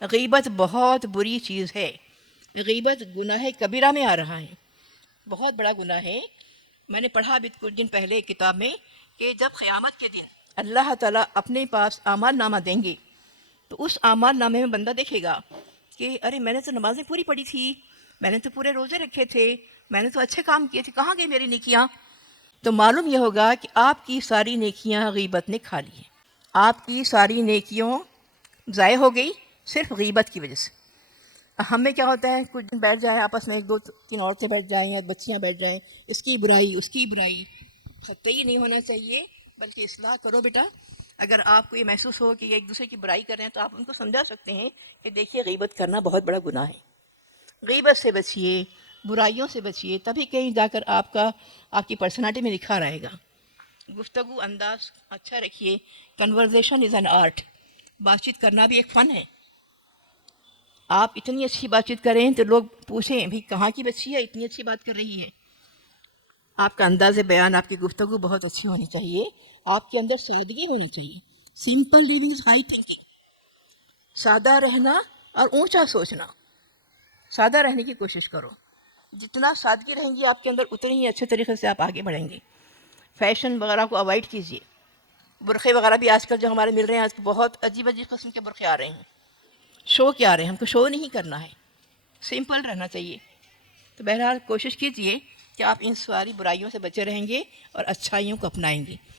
غیبت بہت بری چیز ہے. غیبت گناہ کبیرہ میں آ رہا ہے، بہت بڑا گناہ ہے. میں نے پڑھا ابھی کچھ دن پہلے ایک کتاب میں کہ جب قیامت کے دن اللہ تعالیٰ اپنے پاس اعمال نامہ دیں گے تو اس اعمال نامے میں بندہ دیکھے گا کہ ارے میں نے تو نمازیں پوری پڑھی تھی، میں نے تو پورے روزے رکھے تھے، میں نے تو اچھے کام کیے تھے، کہاں گئی میری نیکیاں؟ تو معلوم یہ ہوگا کہ آپ کی ساری نیکیاں غیبت نے کھا لی ہیں. آپ کی ساری نیکیوں ضائع ہو گئی صرف غیبت کی وجہ سے. ہم میں کیا ہوتا ہے، کچھ دن بیٹھ جائیں آپس میں، ایک دو تین عورتیں بیٹھ جائیں یا بچیاں بیٹھ جائیں، اس کی برائی اس کی برائی. قطعی نہیں ہونا چاہیے، بلکہ اصلاح کرو بیٹا. اگر آپ کو یہ محسوس ہو کہ یہ ایک دوسرے کی برائی کر رہے ہیں تو آپ ان کو سمجھا سکتے ہیں کہ دیکھیے غیبت کرنا بہت بڑا گناہ ہے. غیبت سے بچیے، برائیوں سے بچیے، تبھی کہیں جا کر آپ کی پرسنالٹی میں نکھار آئے گا. گفتگو انداز اچھا رکھیے. Conversation is an art. بات چیت کرنا بھی ایک فن ہے. آپ اتنی اچھی بات چیت کریں تو لوگ پوچھیں بھئی کہاں کی بچی ہے اتنی اچھی بات کر رہی ہے. آپ کا انداز بیان، آپ کی گفتگو بہت اچھی ہونی چاہیے. آپ کے اندر سادگی ہونی چاہیے. Simple living is high thinking. سادہ رہنا اور اونچا سوچنا. سادہ رہنے کی کوشش کرو. جتنا سادگی رہیں گی آپ کے اندر اتنی ہی اچھے طریقے سے آپ آگے بڑھیں گے. فیشن وغیرہ کو اوائڈ کیجیے. برقعے وغیرہ بھی آج کل جو ہمارے مل رہے ہیں، آج کل بہت عجیب عجیب قسم کے برقعے آ رہے ہیں. شو کیا آ رہے ہیں، ہم کو شو نہیں کرنا ہے، سمپل رہنا چاہیے. تو بہرحال کوشش کیجیے کہ آپ ان ساری برائیوں سے بچے رہیں گے اور اچھائیوں کو اپنائیں گے.